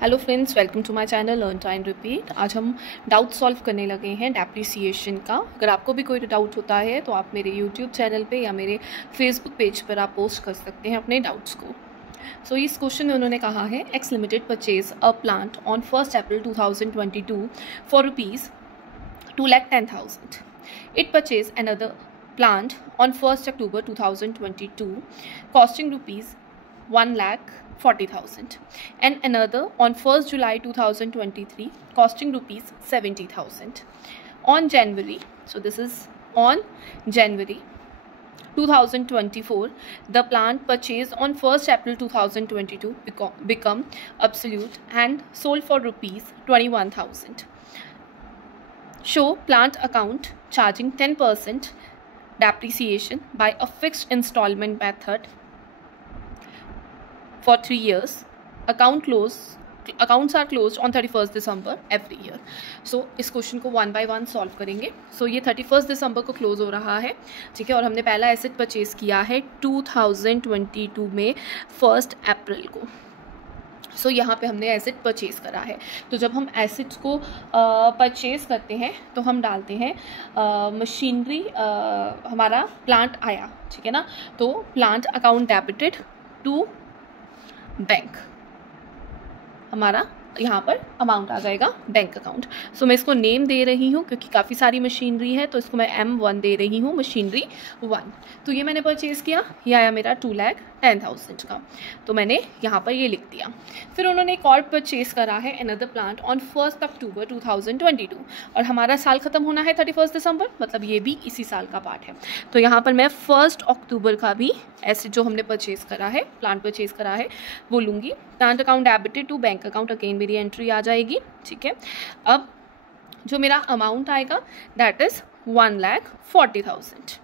Hello friends, welcome to my channel learn time repeat. आज हम doubt solve करने लगे हैं डेप्रिसिएशन का। अगर आपको भी कोई डाउट होता है तो आप मेरे यूट्यूब चैनल पे या मेरे फेसबुक पेज पर आप पोस्ट कर सकते हैं अपने डाउट्स को। सो इस क्वेश्चन में उन्होंने कहा है x limited purchase a plant on 1 April 2022 for ₹2,10,000। It purchase another plant on 1st October 2022 costing ₹1,40,000 and another on 1st July 2023 costing ₹70,000. On January, so this is on January 2024, the plant purchased on 1st April 2022 become obsolete and sold for ₹21,000. Show plant account charging 10% depreciation by a fixed installment method for 3 years. Accounts are closed on 31st December every year. So इस question को 1 by 1 solve करेंगे। So ये 31st दिसंबर को close हो रहा है, ठीक है। और हमने पहला एसेट परचेज किया है 2022 में 1 अप्रैल को। सो यहाँ पे हमने एसेट परचेज करा है। तो जब हम एसेट्स को परचेज करते हैं तो हम डालते हैं मशीनरी, हमारा प्लांट आया, ठीक है ना। तो plant account debited to bank, हमारा यहाँ पर अमाउंट आ जाएगा बैंक अकाउंट। सो मैं इसको नेम दे रही हूँ क्योंकि काफ़ी सारी मशीनरी है, तो इसको मैं M1 दे रही हूँ, मशीनरी 1। तो ये मैंने परचेज़ किया, ये आया मेरा 2,10,000 का, तो मैंने यहाँ पर ये लिख दिया। फिर उन्होंने एक और परचेज़ करा है अनदर प्लांट ऑन 1 अक्टूबर 2022 और हमारा साल ख़त्म होना है 31 दिसंबर, मतलब ये भी इसी साल का पार्ट है। तो यहाँ पर मैं 1 अक्टूबर का भी ऐसे जो हमने परचेज़ करा है, प्लांट परचेज़ करा है, वो लूँगी। Plant account debited to bank account, again मेरी एंट्री आ जाएगी, ठीक है। अब जो मेरा अमाउंट आएगा दैट इज़ 1,40,000,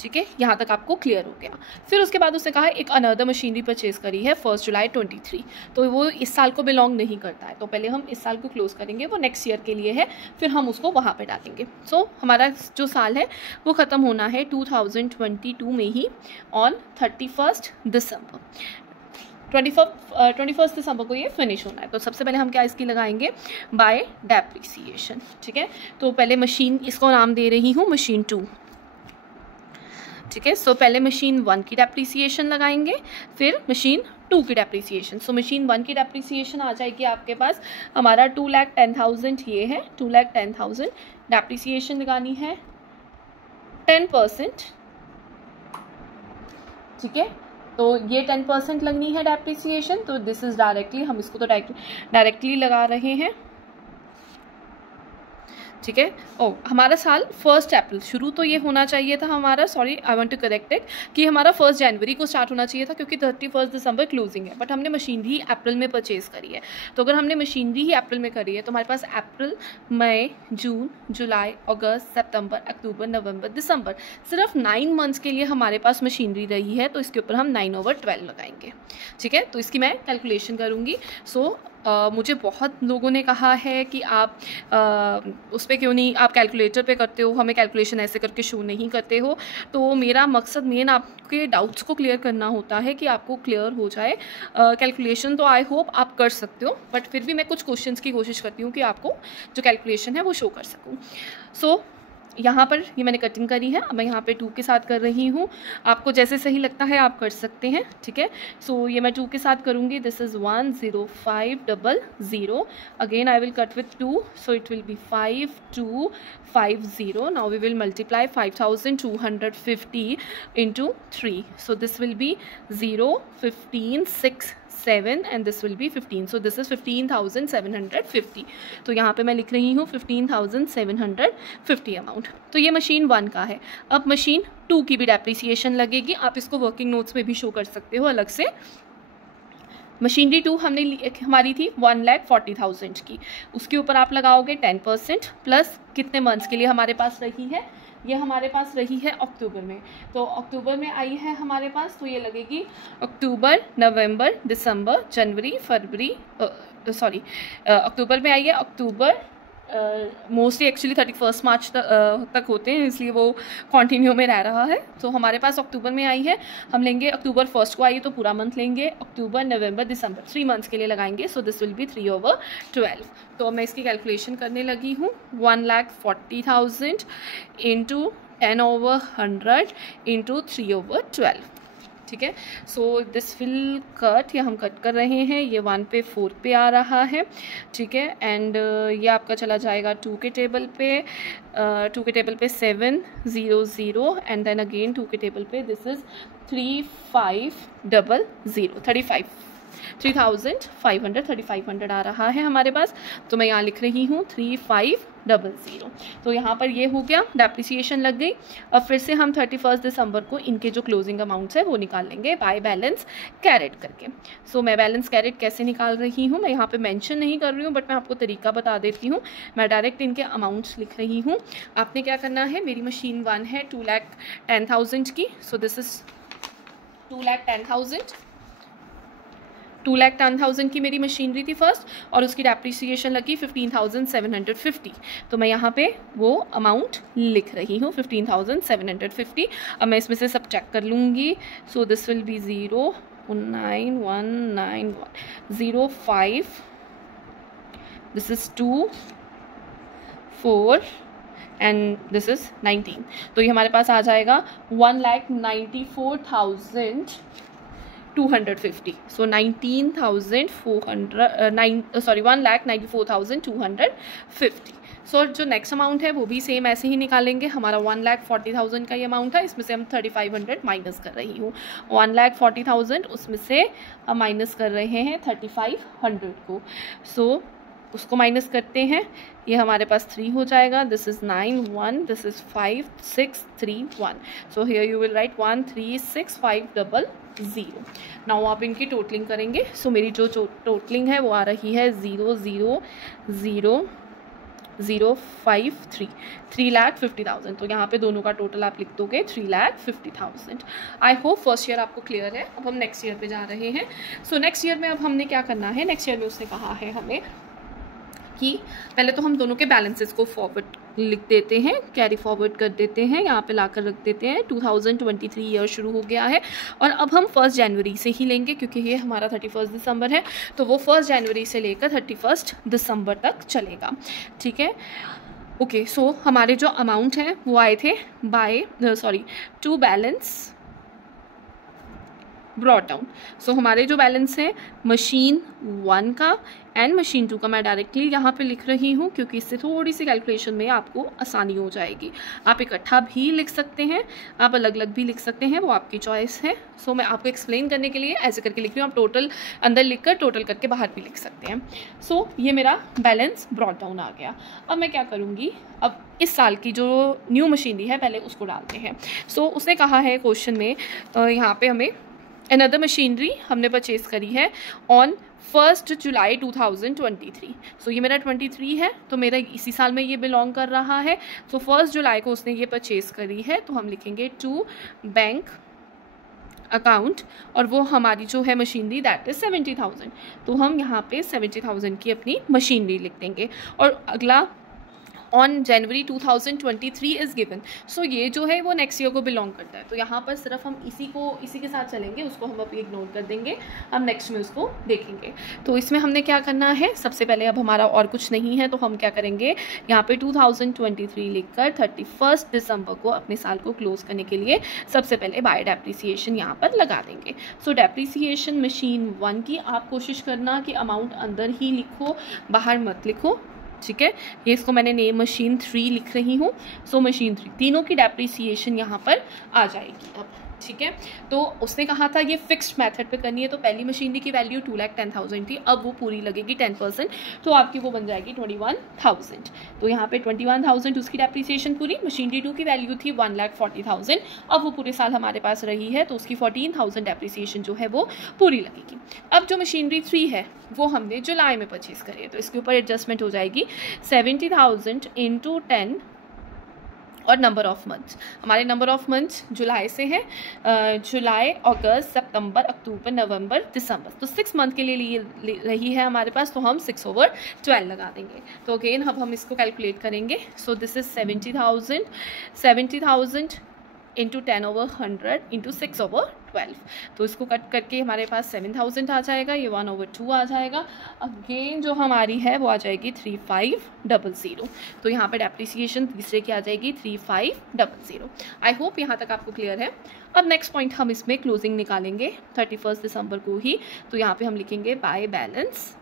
ठीक है। यहाँ तक आपको क्लियर हो गया। फिर उसके बाद उसने कहा एक अनदर मशीनरी परचेज करी है 1 जुलाई 23, तो वो इस साल को बिलोंग नहीं करता है, तो पहले हम इस साल को क्लोज करेंगे, वो नेक्स्ट ईयर के लिए है, फिर हम उसको वहाँ पे डालेंगे। सो हमारा जो साल है वो ख़त्म होना है 2022 में ही ऑन 31 दिसंबर। 21 दिसंबर को ये फिनिश होना है। तो सबसे पहले हम क्या इसकी लगाएंगे, बाय डेप्रिसिएशन, ठीक है। तो पहले मशीन, इसको नाम दे रही हूँ मशीन 2, ठीक है। सो पहले मशीन 1 की डेप्रिसिएशन लगाएंगे, फिर मशीन 2 की डेप्रिसिएशन। सो मशीन 1 की डेप्रिसिएशन आ जाएगी आपके पास, हमारा 2,10,000 ये है, 2,10,000 डेप्रिसिएशन लगानी है 10%, ठीक है। तो ये 10% लगनी है डेप्रिसिएशन, तो दिस इज़ डायरेक्टली, हम इसको तो डायरेक्टली लगा रहे हैं, ठीक है। हमारा साल 1 अप्रैल, शुरू तो ये होना चाहिए था हमारा, sorry I want to correct it, कि हमारा 1 जनवरी को स्टार्ट होना चाहिए था क्योंकि 31 दिसंबर क्लोजिंग है, बट हमने मशीनरी अप्रैल में परचेज़ करी है। तो अगर हमने मशीनरी ही अप्रैल में करी है तो हमारे पास अप्रैल, मई, जून, जुलाई, अगस्त, सितंबर, अक्टूबर, नवंबर, दिसंबर, सिर्फ 9 मंथ्स के लिए हमारे पास मशीनरी रही है, तो इसके ऊपर हम 9/12 लगाएंगे, ठीक है। तो इसकी मैं कैलकुलेशन करूँगी। सो मुझे बहुत लोगों ने कहा है कि आप उस पर क्यों नहीं, आप कैलकुलेटर पे करते हो, हमें कैलकुलेशन ऐसे करके शो नहीं करते हो। तो मेरा मकसद मेन आपके डाउट्स को क्लियर करना होता है कि आपको क्लियर हो जाए। कैलकुलेशन तो आई होप आप कर सकते हो, बट फिर भी मैं कुछ क्वेश्चंस की कोशिश करती हूँ कि आपको जो कैलकुलेशन है वो शो कर सकूँ। सो यहाँ पर ये मैंने कटिंग करी है, अब मैं यहाँ पे 2 के साथ कर रही हूँ। आपको जैसे सही लगता है आप कर सकते हैं, ठीक है। सो ये मैं 2 के साथ करूँगी, this is 10500, again I will cut with 2, so it will be 5250। Now we will multiply 5250 into 3, so this will be 0, 15, 6, 7 and this will be 15, so this is 15,750। तो यहाँ पे मैं लिख रही हूँ 15,750 अमाउंट। तो ये मशीन 1 का है। अब मशीन 2 की भी डेप्रिसिएशन लगेगी, आप इसको वर्किंग नोट्स में भी शो कर सकते हो अलग से। मशीनरी 2 हमने हमारी थी 1,40,000 की, उसके ऊपर आप लगाओगे 10% प्लस कितने मंथ्स के लिए हमारे पास रही है, ये हमारे पास रही है अक्टूबर में, तो अक्टूबर में आई है हमारे पास, तो ये लगेगी अक्टूबर, नवंबर, दिसंबर, जनवरी, फरवरी, सॉरी अक्टूबर में आई है, अक्टूबर, मोस्टली एक्चुअली 31 मार्च तक होते हैं, इसलिए वो कंटिन्यू में रह रहा है। तो हमारे पास अक्टूबर में आई है, हम लेंगे अक्टूबर 1 को आई है तो पूरा मंथ लेंगे, अक्टूबर नवंबर दिसंबर 3 मंथ्स के लिए लगाएंगे। सो दिस विल बी 3/12। तो मैं इसकी कैलकुलेशन करने लगी हूँ। 1,40,000 इंटू 10/100 इंटू 3/12, ठीक है। सो दिस विल कट, या हम कट कर रहे हैं, ये 1 पे 4 पे आ रहा है, ठीक है। एंड ये आपका चला जाएगा 2 के टेबल पे, 2 के टेबल पे 700 एंड देन अगेन 2 के टेबल पे दिस इज़ 3500, 3,500 आ रहा है हमारे पास। तो मैं यहाँ लिख रही हूँ 3500। तो यहाँ पर ये हो गया, डेप्रिसिएशन लग गई। अब फिर से हम 31 दिसंबर को इनके जो क्लोजिंग अमाउंट्स है वो निकाल लेंगे बाय बैलेंस कैरेट करके। सो मैं बैलेंस कैरेट कैसे निकाल रही हूँ, मैं यहाँ पे मेंशन नहीं कर रही हूँ, बट मैं आपको तरीका बता देती हूँ। मैं डायरेक्ट इनके अमाउंट्स लिख रही हूँ। आपने क्या करना है, मेरी मशीन 1 है 2,10,000 की। सो दिस इज़ 2,10,000, 2,10,000 की मेरी मशीनरी थी फर्स्ट, और उसकी डेप्रिसिएशन लगी 15,750। तो मैं यहाँ पे वो अमाउंट लिख रही हूँ 15,750। अब मैं इसमें से सब चेक कर लूँगी। सो this will B 0,9191,05, this is 2, 4 and this is 19। तो ये हमारे पास आ जाएगा 1,94,250। सो 1,94,250। सो जो नेक्स्ट अमाउंट है वो भी सेम ऐसे ही निकालेंगे। हमारा 1,40,000 का ये अमाउंट है, इसमें से हम 3,500 माइनस कर रही हूँ। 1,40,000 उसमें से हम माइनस कर रहे हैं 3,500 को। सो उसको माइनस करते हैं, ये हमारे पास 3 हो जाएगा। This is 9,1, this is 5,6,3,1। So here you will write 1,36,500। Now आप इनकी टोटलिंग करेंगे। सो मेरी जो टोटलिंग है वो आ रही है 0,0,0,053, 3,50,000। तो यहाँ पे दोनों का टोटल आप लिख दोगे 3,50,000। आई होप फर्स्ट ईयर आपको क्लियर है। अब हम नेक्स्ट ईयर पे जा रहे हैं। सो नेक्स्ट ईयर में अब हमने क्या करना है, नेक्स्ट ईयर में उसने कहा है हमें कि पहले तो हम दोनों के बैलेंसेस को फॉरवर्ड लिख देते हैं, कैरी फॉरवर्ड कर देते हैं, यहाँ पे लाकर रख देते हैं। 2023 ईयर शुरू हो गया है और अब हम 1 जनवरी से ही लेंगे, क्योंकि ये हमारा 31 दिसंबर है। तो वो 1 जनवरी से लेकर 31 दिसंबर तक चलेगा, ठीक है। ओके, सो हमारे जो अमाउंट हैं वो आए थे टू बैलेंस ब्रॉट डाउन। सो हमारे जो बैलेंस है मशीन 1 का एंड मशीन 2 का, मैं डायरेक्टली यहाँ पे लिख रही हूँ क्योंकि इससे थोड़ी सी कैलकुलेशन में आपको आसानी हो जाएगी। आप इकट्ठा भी लिख सकते हैं, आप अलग अलग भी लिख सकते हैं, वो आपकी चॉइस है। सो मैं आपको एक्सप्लेन करने के लिए ऐसे करके लिख रही हूँ। आप टोटल अंदर लिखकर टोटल करके बाहर भी लिख सकते हैं। सो ये मेरा बैलेंस ब्रॉट डाउन आ गया। अब मैं क्या करूँगी, अब इस साल की जो न्यू मशीनरी है पहले उसको डालते हैं। सो उसने कहा है क्वेश्चन में यहाँ पे हमें अनदर मशीनरी हमने परचेज़ करी है ऑन 1 जुलाई 2023। सो ये मेरा 23 है, तो मेरा इसी साल में ये बिलोंग कर रहा है। सो 1 जुलाई को उसने ये परचेज़ करी है, तो हम लिखेंगे टू बैंक अकाउंट, और वो हमारी जो है मशीनरी दैट इज़ 70,000। तो हम यहाँ पे 70,000 की अपनी मशीनरी लिख देंगे। और अगला ऑन जनवरी 2023 इज़ गिवन। सो ये जो है वो नेक्स्ट ईयर को बिलोंग करता है। तो यहाँ पर सिर्फ हम इसी के साथ चलेंगे, उसको हम अभी इग्नोर कर देंगे, हम नेक्स्ट में उसको देखेंगे। तो इसमें हमने क्या करना है, सबसे पहले अब हमारा और कुछ नहीं है तो हम क्या करेंगे, यहाँ पे 2023 लिखकर 31 दिसंबर को अपने साल को क्लोज करने के लिए सबसे पहले बाय डेप्रिसिएशन यहाँ पर लगा देंगे। सो डेप्रिसिएशन मशीन 1 की आप कोशिश करना कि अमाउंट अंदर ही लिखो, बाहर मत लिखो, ठीक है। ये इसको मैंने नेम मशीन 3 लिख रही हूँ। सो मशीन 3 तीनों की डेप्रिसिएशन यहाँ पर आ जाएगी अब, ठीक है। तो उसने कहा था ये फिक्स्ड मेथड पे करनी है। तो पहली मशीनरी की वैल्यू 2,10,000 थी, अब वो पूरी लगेगी 10%, तो आपकी वो बन जाएगी 21,000। तो यहाँ पे 21,000 उसकी डेप्रिसिएशन पूरी। मशीनरी 2 की वैल्यू थी 1,40,000, अब वो पूरे साल हमारे पास रही है, तो उसकी 14,000 डेप्रिसिएशन जो है वो पूरी लगेगी। अब जो मशीनरी 3 है वो हमने जुलाई में परचेज करी है, तो इसके ऊपर एडजस्टमेंट हो जाएगी 70,000 इंटू 10 और नंबर ऑफ मंथ्स, हमारे नंबर ऑफ मंथ्स जुलाई से हैं, जुलाई, अगस्त, सितंबर, अक्टूबर, नवंबर, दिसंबर, तो 6 मंथ के लिए रही है हमारे पास, तो हम 6/12 लगा देंगे। तो अगेन अब हम इसको कैलकुलेट करेंगे। So this is 70,000 into 10/100 into 6/12, तो इसको कट करके हमारे पास 7000 आ जाएगा, ये 1/2 आ जाएगा। अगेन जो हमारी है वो आ जाएगी 3500, तो यहाँ पे डेप्रिसिएशन तीसरे की आ जाएगी 3500। आई होप यहाँ तक आपको क्लियर है। अब नेक्स्ट पॉइंट हम इसमें क्लोजिंग निकालेंगे 31 दिसंबर को ही, तो यहाँ पे हम लिखेंगे बाय बैलेंस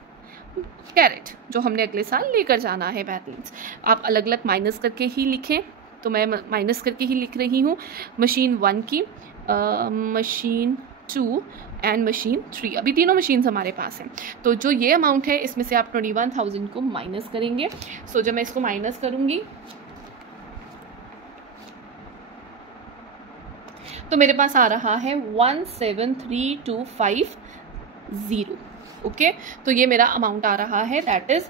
कैरेट, जो हमने अगले साल लेकर जाना है बैलेंस। आप अलग अलग माइनस करके ही लिखें, तो मैं माइनस करके ही लिख रही हूँ। मशीन 1 की, मशीन 2 एंड मशीन 3, अभी तीनों मशीन्स हमारे पास हैं। तो जो ये अमाउंट है इसमें से आप 21,000 को माइनस करेंगे। सो जब मैं इसको माइनस करूँगी तो मेरे पास आ रहा है 173,250। ओके, तो ये मेरा अमाउंट आ रहा है, दैट इज़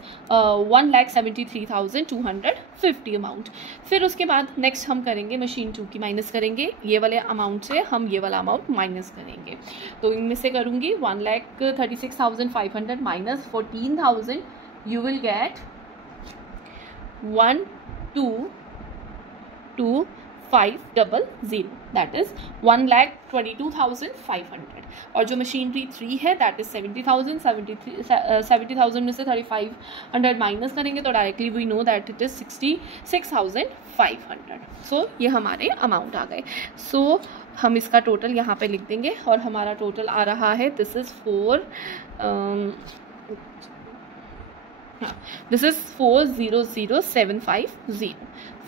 1,73,250 अमाउंट। फिर उसके बाद नेक्स्ट हम करेंगे मशीन 2 की माइनस करेंगे, ये वाले अमाउंट से हम ये वाला अमाउंट माइनस करेंगे। तो इनमें से करूँगी 1,36,500 minus 14,000, you will get 122,500, that is 1,22,500। और जो मशीनरी 3 है दैट इज 70,000, 70,000 में से 3,500 माइनस करेंगे तो directly we know that it is 66,500। So ये हमारे अमाउंट आ गए। सो हम इसका टोटल यहाँ पे लिख देंगे और हमारा टोटल आ रहा है दिस इज 400,750,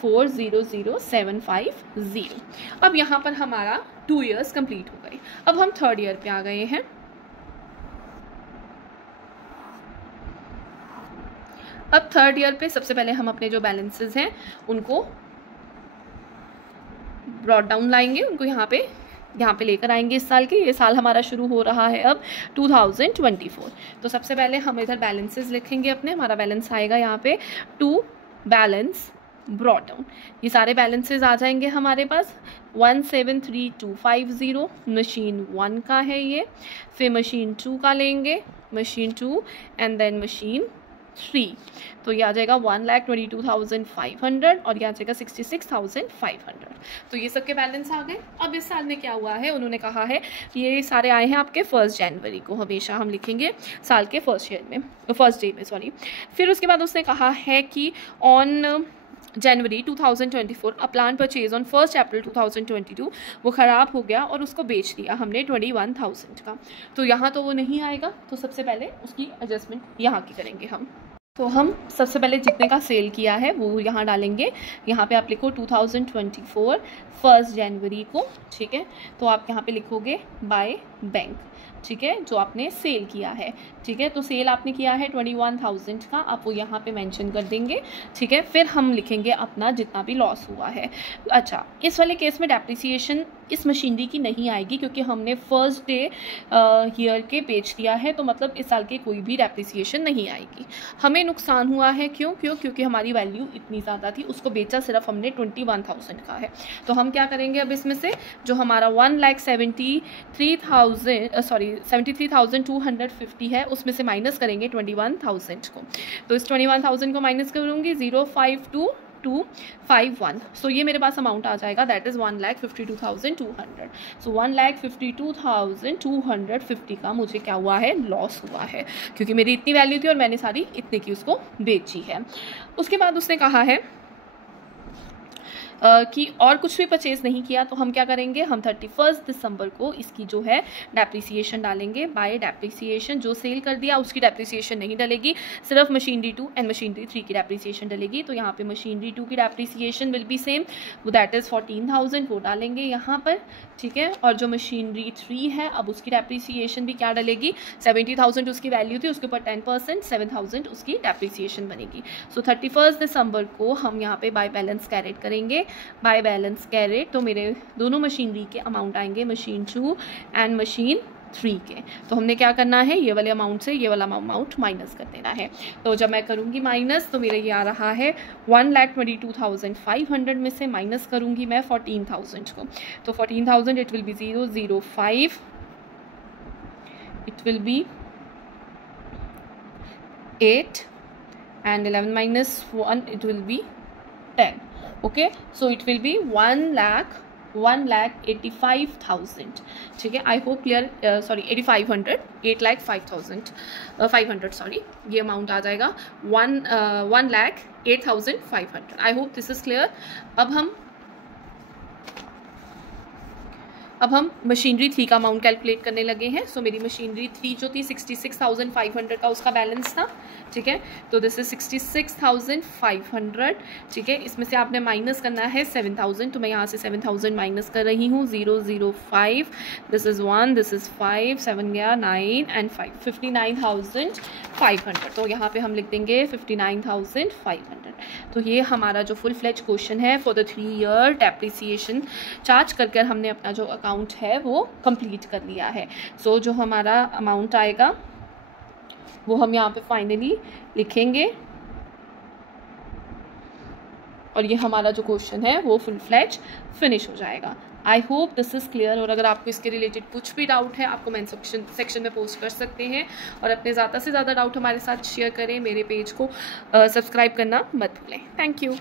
400,750। अब यहाँ पर हमारा 2 ईयर्स कंप्लीट हो गए। अब हम 3rd ईयर पे आ गए हैं। अब 3rd ईयर पे सबसे पहले हम अपने जो बैलेंसेस हैं उनको ब्रॉट डाउन लाएंगे, उनको यहाँ पे लेकर आएंगे इस साल के। ये साल हमारा शुरू हो रहा है अब 2024। तो सबसे पहले हम इधर बैलेंसेस लिखेंगे अपने, हमारा बैलेंस आएगा यहाँ पे 2 बैलेंस ब्रॉट डाउन। ये सारे बैलेंसेस आ जाएंगे हमारे पास 173,250 मशीन 1 का है ये, फिर मशीन 2 का लेंगे, मशीन 2 एंड देन मशीन 3, तो ये आ जाएगा 1,22,500 और ये आ जाएगा 66,500। तो ये सबके बैलेंस आ गए। अब इस साल में क्या हुआ है, उन्होंने कहा है ये सारे आए हैं आपके 1 जनवरी को, हमेशा हम लिखेंगे साल के फर्स्ट डे में सॉरी। फिर उसके बाद उसने कहा है कि on January 2024 a plan purchase on 1 अप्रैल 2022 वो ख़राब हो गया और उसको बेच दिया हमने 21,000 का। तो यहाँ तो वो नहीं आएगा, तो सबसे पहले उसकी एडजस्टमेंट यहाँ की करेंगे हम। तो हम सबसे पहले जितने का सेल किया है वो यहाँ डालेंगे। यहाँ पे आप लिखो 2024 1 जनवरी को, ठीक है। तो आप यहाँ पे लिखोगे बाय बैंक, ठीक है, जो आपने सेल किया है, ठीक है। तो सेल आपने किया है 21,000 का, आप वो यहाँ पे मेंशन कर देंगे, ठीक है। फिर हम लिखेंगे अपना जितना भी लॉस हुआ है। अच्छा, इस वाले केस में डेप्रिसिएशन इस मशीनरी की नहीं आएगी क्योंकि हमने 1st डे ईयर के बेच दिया है, तो मतलब इस साल की कोई भी डेप्रिसिएशन नहीं आएगी। हमें नुकसान हुआ है, क्योंकि हमारी वैल्यू इतनी ज़्यादा थी, उसको बेचा सिर्फ हमने 21,000 का है। तो हम क्या करेंगे अब इसमें से जो हमारा 73,250 है उसमें से माइनस करेंगे 21,000 को। तो इस 21,000 को माइनस करूँगी 052,251। सो ये मेरे पास अमाउंट आ जाएगा, दैट इज़ 1,52,200। सो 1,52,250 का मुझे क्या हुआ है, लॉस हुआ है, क्योंकि मेरी इतनी वैल्यू थी और मैंने सारी इतने की उसको बेची है। उसके बाद उसने कहा है कि और कुछ भी परचेज नहीं किया, तो हम क्या करेंगे, हम 31 दिसंबर को इसकी जो है डेप्रिसिएशन डालेंगे। बाय डेप्रिसिएशन जो सेल कर दिया उसकी डेप्रिसिएशन नहीं डलेगी, सिर्फ मशीनरी 2 एंड मशीनरी 3 की डेप्रिसिएशन डलेगी। तो यहाँ पे मशीनरी 2 की depreciation will be same, that is 14,000, वो डालेंगे यहाँ पर, ठीक है। और जो मशीनरी 3 है अब उसकी डेप्रिसिएशन भी क्या डलेगी, 70,000 उसकी वैल्यू थी, उसके ऊपर 10% 7,000 उसकी डेप्रिसिएशन बनेगी। सो 31 दिसंबर को हम यहाँ पे बाय बैलेंस कैरेट करेंगे। बाय बैलेंस कैरेट तो मेरे दोनों मशीनरी के अमाउंट आएंगे, मशीन 2 एंड मशीन 3 के। तो हमने क्या करना है, ये वाले अमाउंट से ये वाला अमाउंट माइनस कर देना है। तो जब मैं करूँगी माइनस तो मेरा ये आ रहा है 1,22,500 में से माइनस करूँगी मैं 14,000 को। तो 14,000 it will B 005, it will B 8 and 11 minus 1 it will be 10. Okay, so it will be 1,85,000. ठीक है, I hope clear, sorry 8,500, 8,05,500 sorry, ये अमाउंट आ जाएगा 1,08,500। I hope this is clear. अब हम मशीनरी 3 का अमाउंट कैलकुलेट करने लगे हैं। सो मेरी मशीनरी 3 जो थी 66,500 का उसका बैलेंस था। ठीक है, तो दिस इज 66,500। ठीक है, इसमें से आपने माइनस करना है 7,000, तो मैं यहाँ से 7,000 माइनस कर रही हूँ। 005, दिस इज़ 1, दिस इज़ 5, 7 गया 9 एंड 5, 59,500। तो यहाँ पे हम लिख देंगे 59,500। तो ये हमारा जो फुल फ्लेज क्वेश्चन है for the 3 year depreciation charge करके हमने अपना जो अकाउंट है वो कंप्लीट कर लिया है। सो जो हमारा अमाउंट आएगा वो हम यहाँ पे फाइनली लिखेंगे और ये हमारा जो क्वेश्चन है वो फुल फ्लेज फिनिश हो जाएगा। I hope this is clear. और अगर आपको इसके रिलेटेड कुछ भी डाउट है आप कमेंट सेक्शन में पोस्ट कर सकते हैं और अपने ज़्यादा से ज़्यादा डाउट हमारे साथ शेयर करें। मेरे पेज को सब्सक्राइब करना मत भूलें। Thank you.